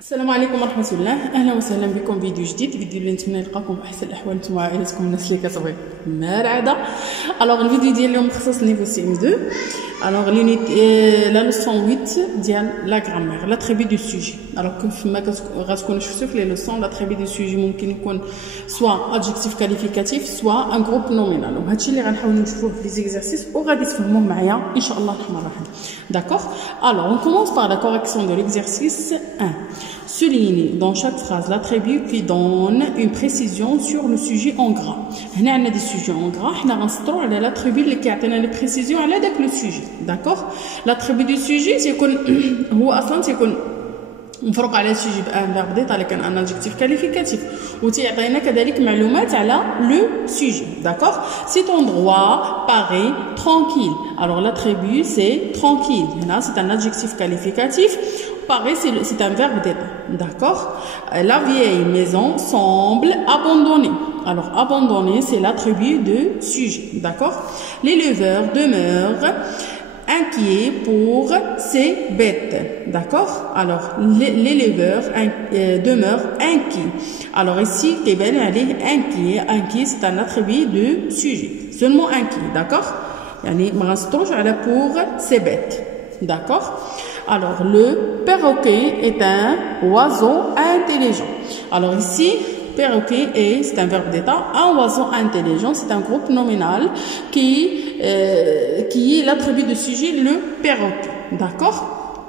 السلام عليكم ورحمه الله. اهلا وسهلا بكم فيديو جديد. فيديو اللي نتمنى نلقاكم باحسن الاحوال نتوما وعائلتكم الناس اللي كتبغي ما العاده. الوغ الفيديو ديال اليوم مخصص نيفو سي ام 2. الوغ لا لوسون 8 ديال لا غرامير لا تريبي دو سوجي. الوغ كما غتكونوا شفتوا في لي لوسون لا تريبي دو سوجي ممكن يكون سوا ادجكتيف كاليفيكاتيف سوا ان جروب نومينال، وهادشي اللي غنحاولوا نشوفوه في لي زيكزارسيس وغادي تفهموه معايا ان شاء الله الرحمن الرحيم. داكوغ. الوغ on commence par la correction de l'exercice 1. Soulignez dans chaque phrase l'attribut qui donne une précision sur le sujet en gras. هنا عندنا دي سوجي en gras، حنا غنسطروا على l'attribut اللي كيعطينا لي بريسيزيون على داك لو سوجي. داكوغ. l'attribut du sujet تيكون هو اصلا تيكون مفروق على السوجي بان فيرب ديتا اللي كان ان ادجكتيف كاليفيكاتيف، وتيعطينا كذلك معلومات على لو سوجي. داكوغ. cet endroit paraît tranquille. alors l'attribut c'est tranquille. هنا c'est un adjectif qualificatif. Paraît c'est un verbe d'être. D'accord. La vieille maison semble abandonnée. alors abandonnée c'est l'attribut de sujet. D'accord. l'éleveur demeure inquiet pour ses bêtes. D'accord. alors l'éleveur demeure inquiet. alors ici Keben elle est inquiet. Inquiet c'est un attribut de sujet, seulement inquiet. D'accord. yani ma غنسطروش على pour ses bêtes. D'accord. alors le perroquet est un oiseau intelligent. alors ici perroquet c'est un verbe d'état. un oiseau intelligent c'est un groupe nominal qui est l'attribut de sujet le perroquet. D'accord.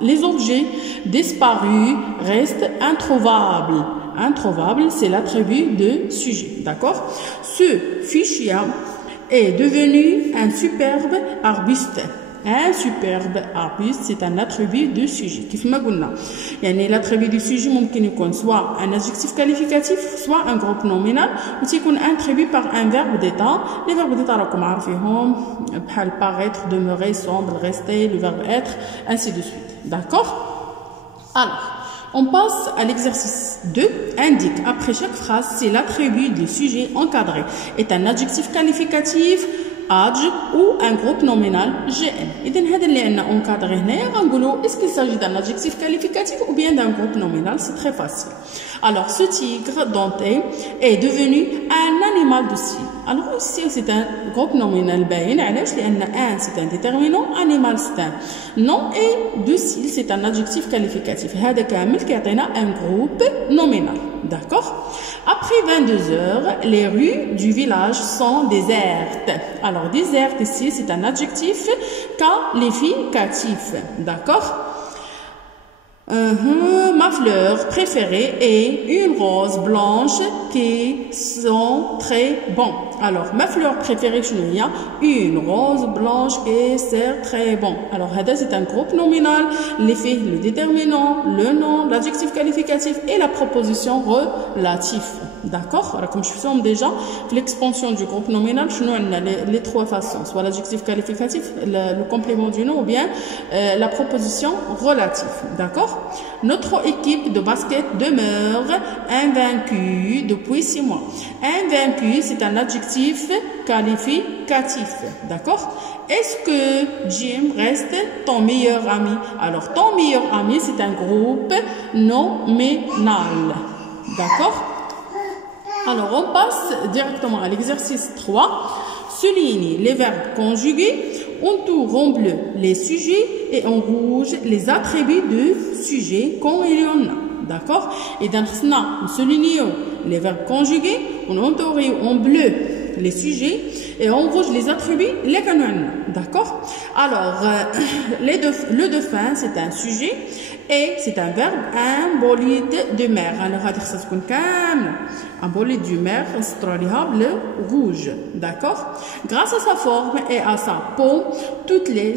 les objets disparus restent introuvables. Introuvable c'est l'attribut de sujet. D'accord. ce fuchsia est devenu un superbe arbuste. un superbe arbuste c'est un attribut de sujet. كيف ما قلنا يعني l'attribut du sujet ممكن يكون soit un adjectif qualificatif soit un groupe nominal وتيكون introduit par un verbe d'état. les verbes d'état راكم عارفينهم بحال paraître, demeurer, semble, rester, le verbe être, ainsi de suite. D'accord. alors on passe à l'exercice 2. indique après chaque phrase si l'attribut du sujet encadré est un adjectif qualificatif adjectif ou un groupe nominal GN. إذا هذا اللي عندنا encadré هنايا غنقولوا est-ce qu'il s'agit d'un adjectif qualificatif ou bien d'un groupe nominal. c'est très facile. alors ce tigre denté est devenu un animal docile. alors ici c'est un groupe nominal باين علاش لأن un c'est un déterminant, animal c'est un nom et docile c'est un adjectif qualificatif. هذا كامل كيعطينا un groupe nominal. D'accord. après 22 heures les rues du village sont désertes. alors déserte ici c'est un adjectif qualificatif. D'accord. ma fleur préférée est une rose blanche qui sent très bon. alors ma fleur préférée شنو هي une rose blanche qui sent très bon. alors هذا c'est un groupe nominal اللي فيه le déterminant, le nom, l'adjectif qualificatif et la proposition relative. d'accord. راكم شفتوهم déjà في l'expansion du groupe nominal شنو عندنا les trois façons soit l'adjectif qualificatif, le complément du nom ou bien la proposition relative. d'accord. notre équipe de basket demeure invaincue depuis 6 mois. invaincu c'est un adjectif qualificatif. d'accord. est-ce que Jim reste ton meilleur ami. alors ton meilleur ami c'est un groupe nominal. d'accord. alors on passe directement à l'exercice 3. soulignez les verbes conjugués. entoure en bleu les sujets et en rouge les attributs de sujet quand il y en a. d'accord. et dans nous soulignons les verbes conjugués, on entoure en bleu les sujets et en rouge les attributs les canons. d'accord. alors le dauphin c'est un sujet et c'est un verbe. un bolide de mer. alors هذه خصها تكون كامله un bolide de mer نسطروا عليها bleu rouge. d'accord. grâce à sa forme et à sa peau toutes les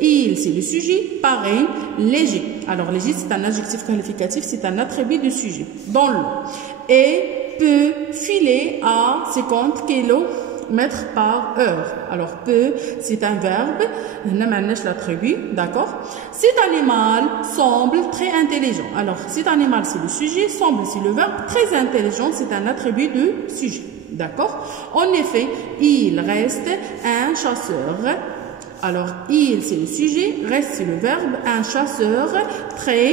il c'est le sujet paraît léger. alors léger c'est un adjectif qualificatif, c'est un attribut du sujet dans l'eau et peut filer à 50 km par heure. alors peut c'est un verbe هنا ما عندناش l'attribut. d'accord. cet animal semble très intelligent. alors cet animal c'est le sujet, semble c'est le verbe, très intelligent c'est un attribut de sujet. d'accord. en effet il reste un chasseur. alors il c'est le sujet, reste c'est le verbe, un chasseur très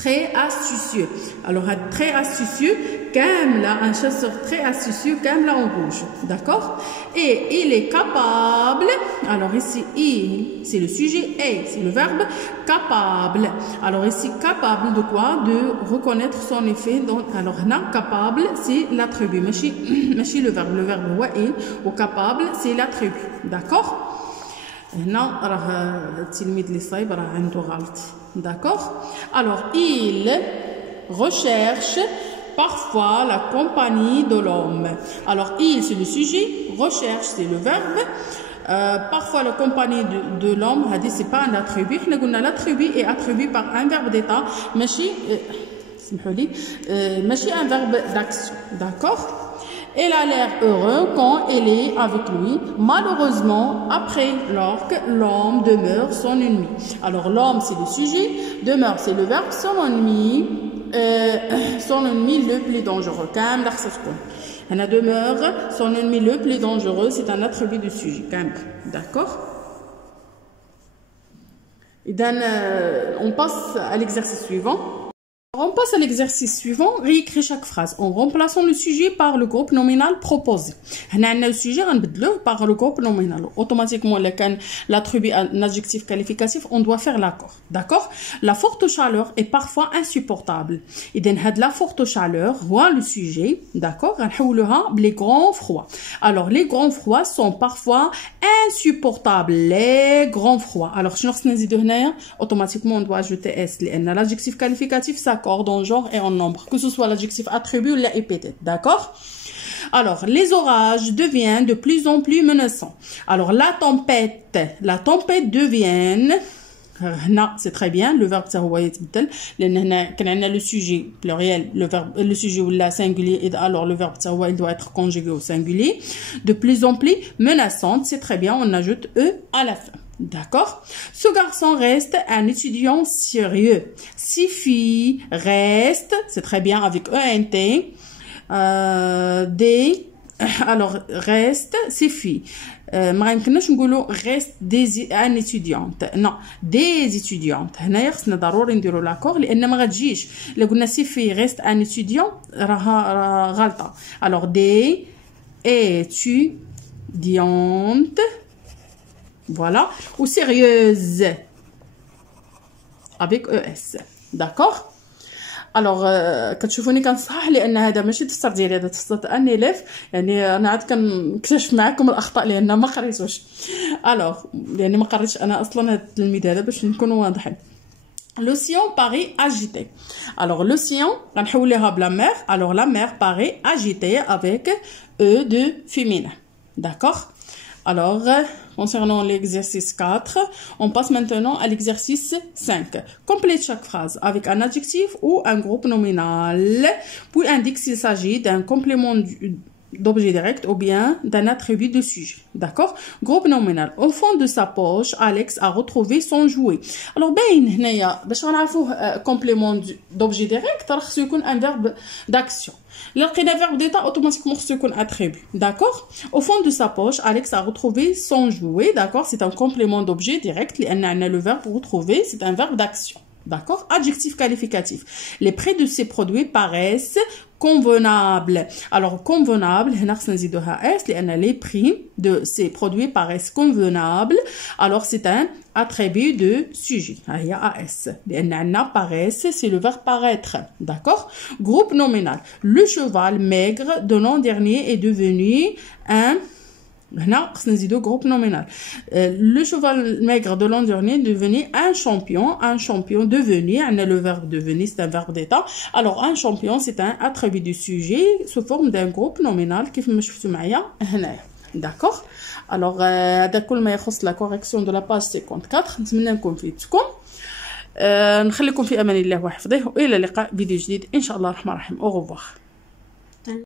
très astucieux. Alors, très astucieux, Kamla, un chasseur très astucieux, Kamla en rouge. D'accord? Et il est capable, alors ici, il, c'est le sujet, et, c'est le verbe, capable. Alors ici, capable de quoi? De reconnaître son effet. Donc, alors, là, capable, c'est l'attribut. Machi le verbe. Le verbe, ouais, et, ou capable, c'est l'attribut. D'accord? هنا راه التلميذ اللي صايب راه عنده غلط. D'accord? Alors, il recherche parfois la compagnie de l'homme. Alors, il, c'est le sujet, recherche, c'est le verbe. Parfois, la compagnie de l'homme, c'est pas un attribut. L'attribut est attribué par un verbe d'état, mais un verbe d'action. D'accord? Elle a l'air heureux quand elle est avec lui. Malheureusement, après l'orque, l'homme demeure son ennemi. Alors, l'homme, c'est le sujet, demeure, c'est le verbe, son ennemi le plus dangereux. Elle demeure, son ennemi le plus dangereux, c'est un attribut du sujet. D'accord? Et on passe à l'exercice suivant. On passe à l'exercice suivant, réécrire chaque phrase en remplaçant le sujet par le groupe nominal proposé. On a le sujet par le groupe nominal. Automatiquement, l'attribut un adjectif qualificatif, on doit faire l'accord. D'accord? La forte chaleur est parfois insupportable. Et donc, la forte chaleur, voit le sujet, d'accord? Les grands froids. Alors, les grands froids sont parfois insupportables. Les grands froids. Alors, automatiquement, on doit ajouter S. L'adjectif qualificatif, ça en genre et en nombre, que ce soit l'adjectif attribut ou l'épithète, d'accord? Alors, les orages deviennent de plus en plus menaçants. Alors, la tempête devient, non, c'est très bien, le verbe ça va يتبدل لأن كان le sujet pluriel, le sujet ou la singulier, et alors le verbe ça il doit être conjugué au singulier. De plus en plus menaçante, c'est très bien, on ajoute E à la fin. D'accord? Ce garçon reste un étudiant sérieux. Ces filles restent, c'est très bien avec ENT, alors reste, ces filles. ما يمكنناش نقولوا reste un étudiante. Non, des étudiantes. هنايا خصنا ضروري نديروا لاكور لان ما غتجيش. الا قلنا ces filles reste un étudiant راها غلطه. Alors des étudiantes. Voilà, ou sérieuse avec ES. D'accord? Alors, كتشوفوني كنصحح لان هذا ماشي الدفتر ديالي، هذا دفتر ان اليف، يعني انا عاد كنكتشف معكم الاخطاء لان ما قريتوش. الوغ يعني ما قريتش انا اصلا هذا التلميذ هذا باش نكونوا واضحين. L'océan paraît agité. Alors, l'océan, غنحوليها بلا mer. Alors, la mer paraît agitée avec E de féminin. D'accord? Alors, concernant l'exercice 4, on passe maintenant à l'exercice 5. Complète chaque phrase avec un adjectif ou un groupe nominal, puis indique s'il s'agit d'un complément d'objet direct ou bien d'un attribut de sujet. D'accord? Groupe nominal. Au fond de sa poche, Alex a retrouvé son jouet. Alors, باش نعرفوا complément d'objet direct, خصو يكون un verbe d'action. لقينا verbe d'état, automatiquement خصو يكون attribut. D'accord? Au fond de sa poche, Alex a retrouvé son jouet. D'accord? C'est un complément d'objet direct. لأن عندنا le verbe retrouver, c'est un verbe d'action. D'accord? Adjectif qualificatif. Les prix de ces produits paraissent convenables. Alors, convenable, les prix de ces produits paraissent convenables. Alors, c'est un attribut de sujet. AS. Paraissent, c'est le verbe paraître. D'accord? Groupe nominal. Le cheval maigre de l'an dernier est devenu un groupe nominal. Le cheval maigre de l'an dernier est devenu un champion devenu, le verbe devenir, c'est un verbe d'état. Alors un champion, c'est un attribut du sujet sous forme d'un groupe nominal كيف ما شفتوا معايا هنايا. D'accord? Alors هذا كل ما يخص la correction de la page 54. نتمنى نكون فيدتكم. نخليكم في امان الله وحفظه والى اللقاء فيديو جديد ان شاء الله الرحمن الرحيم. au revoir.